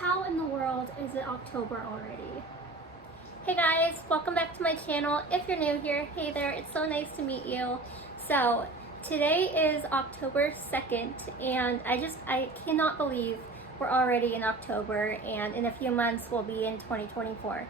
How in the world is it October already? Hey guys, welcome back to my channel. If you're new here, hey there, it's so nice to meet you. So today is October 2nd and I cannot believe we're already in October and in a few months we'll be in 2024.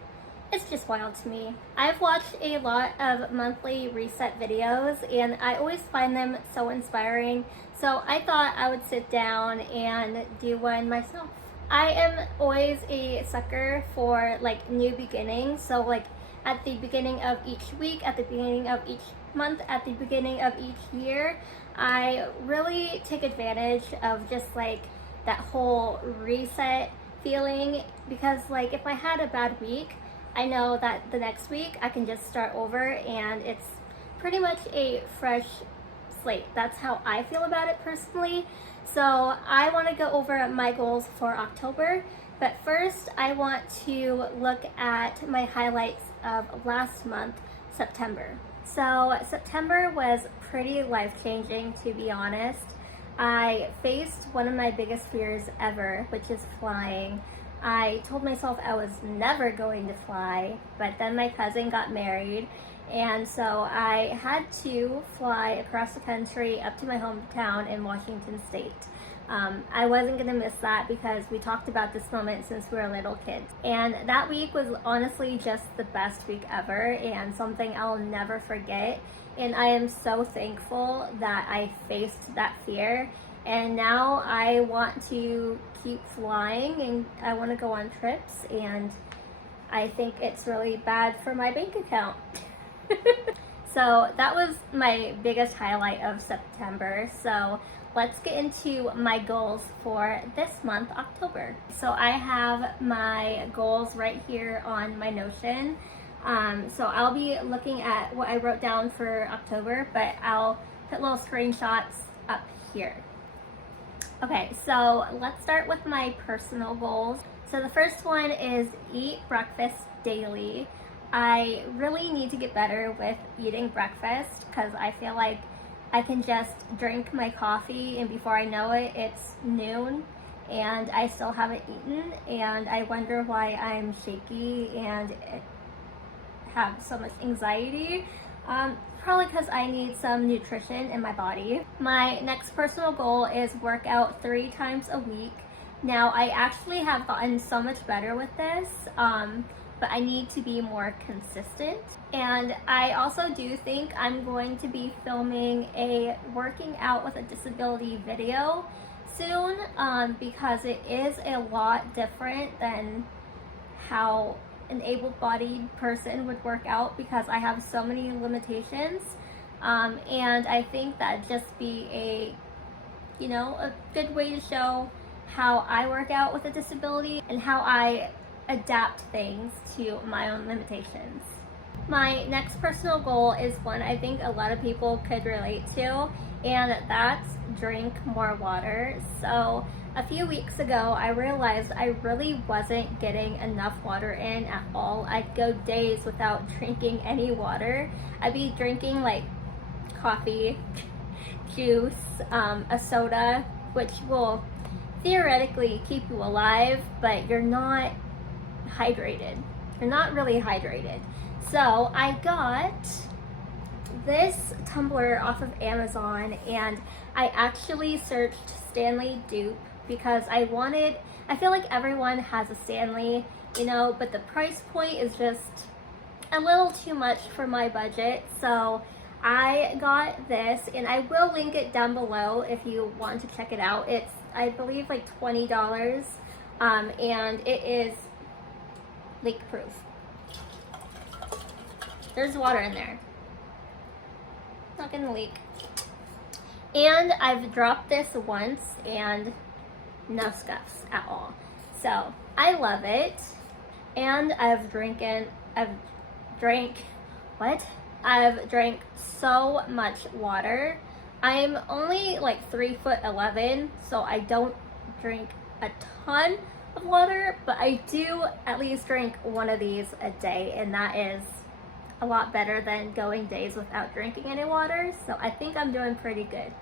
It's just wild to me. I've watched a lot of monthly reset videos and I always find them so inspiring. So I thought I would sit down and do one myself. I am always a sucker for like new beginnings. So like at the beginning of each week, at the beginning of each month, at the beginning of each year, I really take advantage of just like that whole reset feeling, because like if I had a bad week, I know that the next week I can just start over and it's pretty much a fresh slate. That's how I feel about it personally. So I want to go over my goals for October, but first I want to look at my highlights of last month, September. So September was pretty life-changing, to be honest. I faced one of my biggest fears ever, which is flying. I told myself I was never going to fly, but then my cousin got married, and so I had to fly across the country up to my hometown in Washington State. I wasn't gonna miss that because we talked about this moment since we were little kids. And that week was honestly just the best week ever and something I'll never forget. And I am so thankful that I faced that fear. And now I want to keep flying and I want to go on trips, and I think it's really bad for my bank account. So that was my biggest highlight of September. So let's get into my goals for this month, October. So I have my goals right here on my Notion. So I'll be looking at what I wrote down for October, but I'll put little screenshots up here. Okay, so let's start with my personal goals. So the first one is eat breakfast daily. I really need to get better with eating breakfast because I feel like I can just drink my coffee and before I know it, it's noon and I still haven't eaten, and I wonder why I'm shaky and have so much anxiety. Probably because I need some nutrition in my body. My next personal goal is work out 3 times a week. Now I actually have gotten so much better with this, but I need to be more consistent. And I also do think I'm going to be filming a working out with a disability video soon, because it is a lot different than how an able-bodied person would work out, because I have so many limitations, and I think that'd just be a good way to show how I work out with a disability and how I adapt things to my own limitations. My next personal goal is one I think a lot of people could relate to, and that's drink more water. So a few weeks ago, I realized I really wasn't getting enough water in at all. I'd go days without drinking any water. I'd be drinking like coffee, juice, a soda, which will theoretically keep you alive, but you're not hydrated. You're not really hydrated. So I got this tumbler off of Amazon, and I actually searched Stanley dupe because I feel like everyone has a Stanley, but the price point is just a little too much for my budget. So I got this, and I will link it down below if you want to check it out. It's, I believe, like $20, and it is leak proof. There's water in there. It's not gonna leak. And I've dropped this once and no scuffs at all. So I love it. And I've drank so much water. I'm only like 3'11", so I don't drink a ton of water, but I do at least drink one of these a day, and that is a lot better than going days without drinking any water. So I think I'm doing pretty good.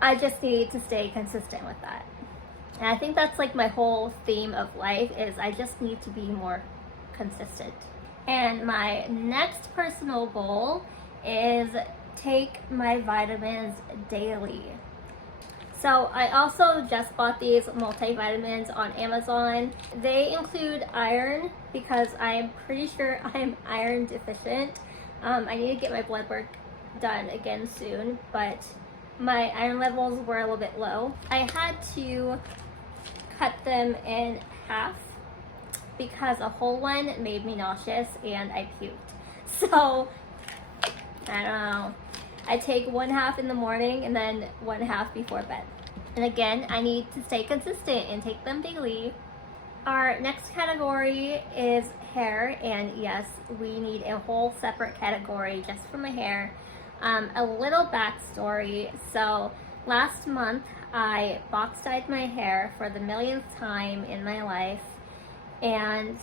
I just need to stay consistent with that. And I think that's like my whole theme of life is I just need to be more consistent. And my next personal goal is take my vitamins daily. So I also just bought these multivitamins on Amazon. They include iron because I'm pretty sure I'm iron deficient. I need to get my blood work done again soon, but my iron levels were a little bit low. I had to cut them in half because a whole one made me nauseous and I puked. So, I don't know. I take one half in the morning and then one half before bed. And again, I need to stay consistent and take them daily. Our next category is hair, and yes, we need a whole separate category just for my hair. A little backstory. So last month, I box dyed my hair for the millionth time in my life. And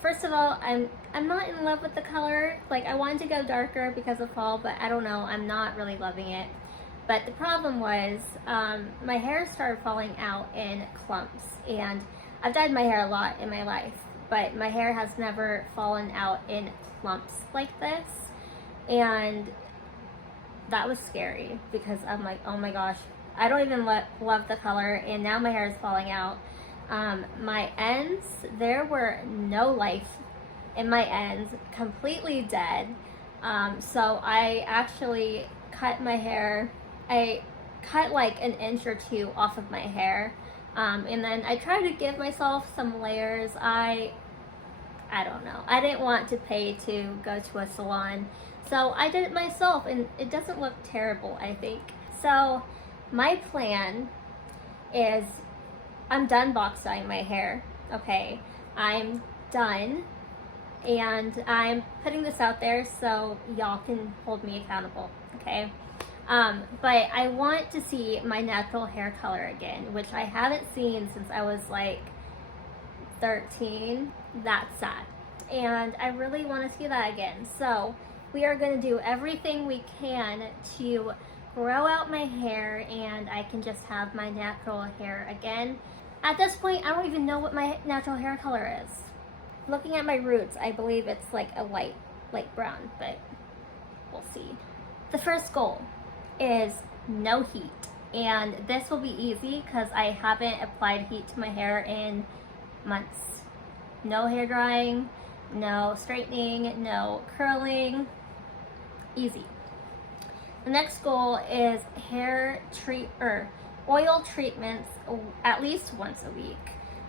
first of all, I'm not in love with the color. Like, I wanted to go darker because of fall, but I don't know, I'm not really loving it. But the problem was, my hair started falling out in clumps, and I've dyed my hair a lot in my life, but my hair has never fallen out in clumps like this, and that was scary because I'm like, oh my gosh, I don't even love the color, and now my hair is falling out. My ends, there were no life in my ends, completely dead. So I actually cut my hair. I cut like an inch or two off of my hair. And then I tried to give myself some layers. I don't know. I didn't want to pay to go to a salon. So I did it myself, and it doesn't look terrible, I think. So my plan is I'm done box dyeing my hair, okay? I'm done, and I'm putting this out there so y'all can hold me accountable, okay? But I want to see my natural hair color again, which I haven't seen since I was like 13. That's sad. And I really want to see that again. So we are going to do everything we can to grow out my hair, and I can just have my natural hair again. At this point, I don't even know what my natural hair color is. Looking at my roots, I believe it's like a light brown, but we'll see. The first goal is no heat, and this will be easy because I haven't applied heat to my hair in months. No hair drying, no straightening, no curling, easy. The next goal is oil treatments at least once a week.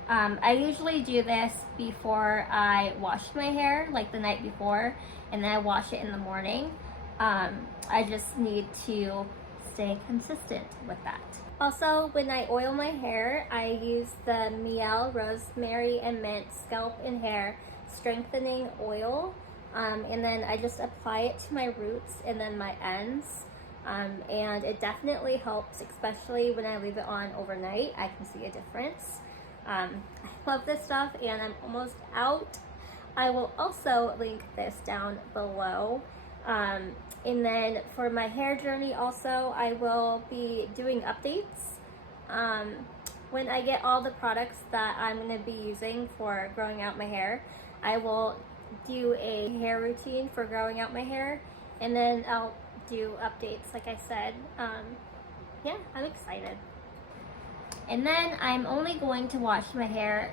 I usually do this before I wash my hair, like the night before, and then I wash it in the morning. I just need to stay consistent with that. Also, when I oil my hair, I use the Mielle Rosemary and Mint Scalp and Hair Strengthening Oil. And then I just apply it to my roots and then my ends. And it definitely helps, especially when I leave it on overnight. I can see a difference. I love this stuff, and I'm almost out. I will also link this down below. And then for my hair journey also, I will be doing updates. When I get all the products that I'm going to be using for growing out my hair, I will do a hair routine for growing out my hair, and then I'll do updates like I said. Yeah, I'm excited. And then I'm only going to wash my hair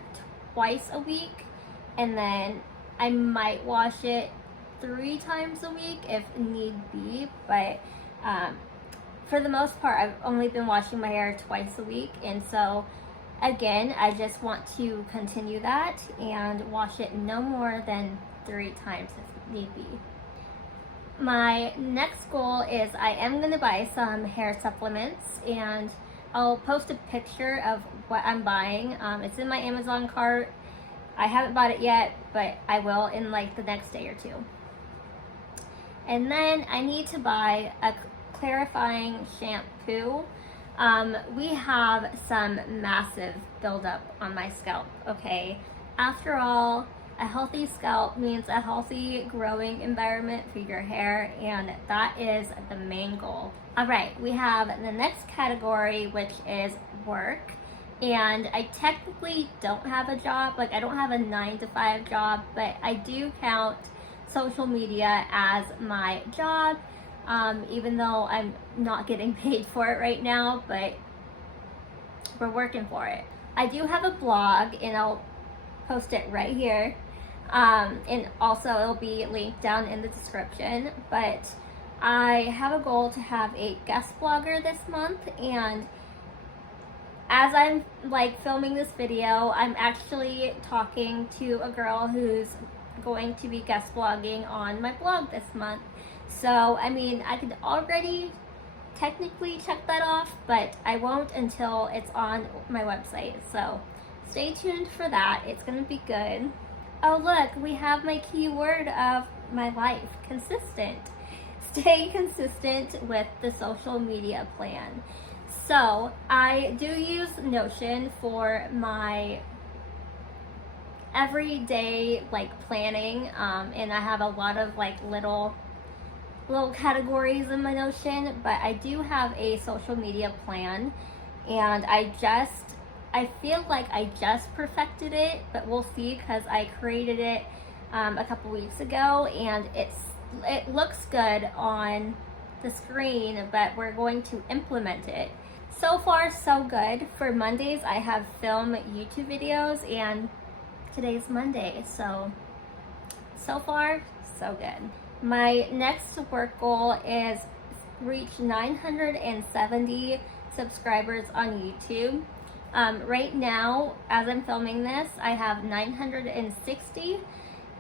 twice a week, and then I might wash it 3 times a week if need be, but for the most part I've only been washing my hair twice a week, and so again I just want to continue that and wash it no more than 3 times if need be. My next goal is I am going to buy some hair supplements, and I'll post a picture of what I'm buying. It's in my Amazon cart. I haven't bought it yet, but I will in like the next day or 2. And then I need to buy a clarifying shampoo. We have some massive buildup on my scalp, okay? After all, a healthy scalp means a healthy growing environment for your hair, and that is the main goal. All right, we have the next category, which is work. and I technically don't have a job. Like, I don't have a 9-to-5 job, but I do count social media as my job, even though I'm not getting paid for it right now, but we're working for it. I do have a blog, and I'll post it right here, and also it'll be linked down in the description. But I have a goal to have a guest blogger this month, and as I'm like filming this video, I'm actually talking to a girl who's going to be guest blogging on my blog this month. So, I mean, I could already technically check that off, but I won't until it's on my website. So, stay tuned for that. It's going to be good. Oh, look, we have my keyword of my life, consistent. Stay consistent with the social media plan. So I do use Notion for my everyday like planning, and I have a lot of like little categories in my Notion, but I do have a social media plan, and I feel like I just perfected it, but we'll see, because I created it a couple weeks ago, and it looks good on the screen, but we're going to implement it. So far, so good. For Mondays, I have film YouTube videos, and today's Monday, so far, so good. My next work goal is reach 970 subscribers on YouTube. Right now, as I'm filming this, I have 960,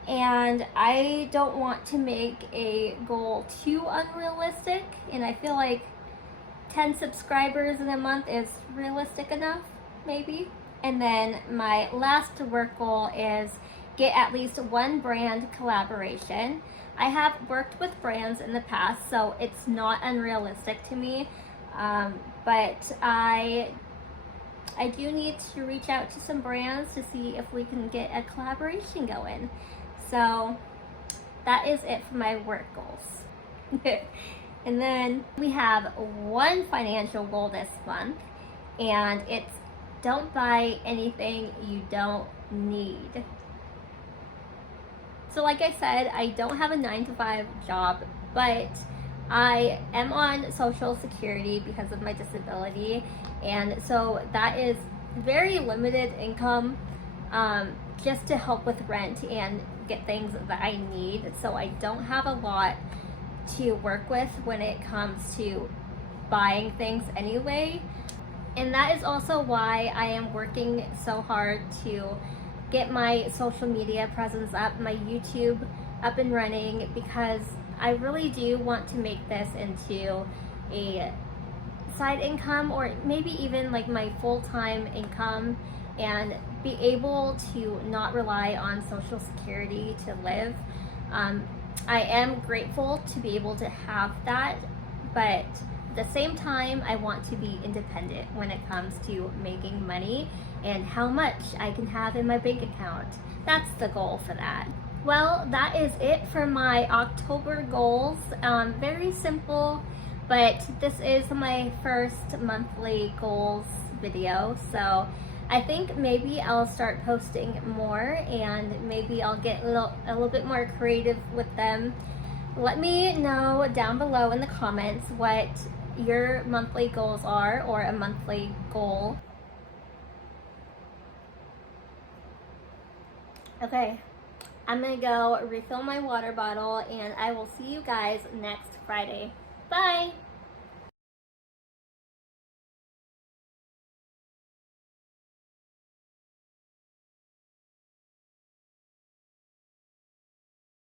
and I don't want to make a goal too unrealistic, and I feel like 10 subscribers in a month is realistic enough, maybe. And then my last work goal is get at least one brand collaboration. I have worked with brands in the past, so it's not unrealistic to me, but I do need to reach out to some brands to see if we can get a collaboration going. So that is it for my work goals. And then we have one financial goal this month, and it's don't buy anything you don't need. So like I said, I don't have a 9-to-5 job, but I am on Social Security because of my disability, and so that is very limited income, just to help with rent and get things that I need. So I don't have a lot to work with when it comes to buying things anyway. And that is also why I am working so hard to get my social media presence up, my YouTube up and running, because I really do want to make this into a side income, or maybe even like my full-time income, and be able to not rely on Social Security to live. I am grateful to be able to have that, but at the same time, I want to be independent when it comes to making money and how much I can have in my bank account. That's the goal for that. Well, that is it for my October goals. Very simple, but this is my first monthly goals video, so I think maybe I'll start posting more, and maybe I'll get a little bit more creative with them. Let me know down below in the comments what your monthly goals are, or a monthly goal. Okay, I'm gonna go refill my water bottle, and I will see you guys next Friday. Bye!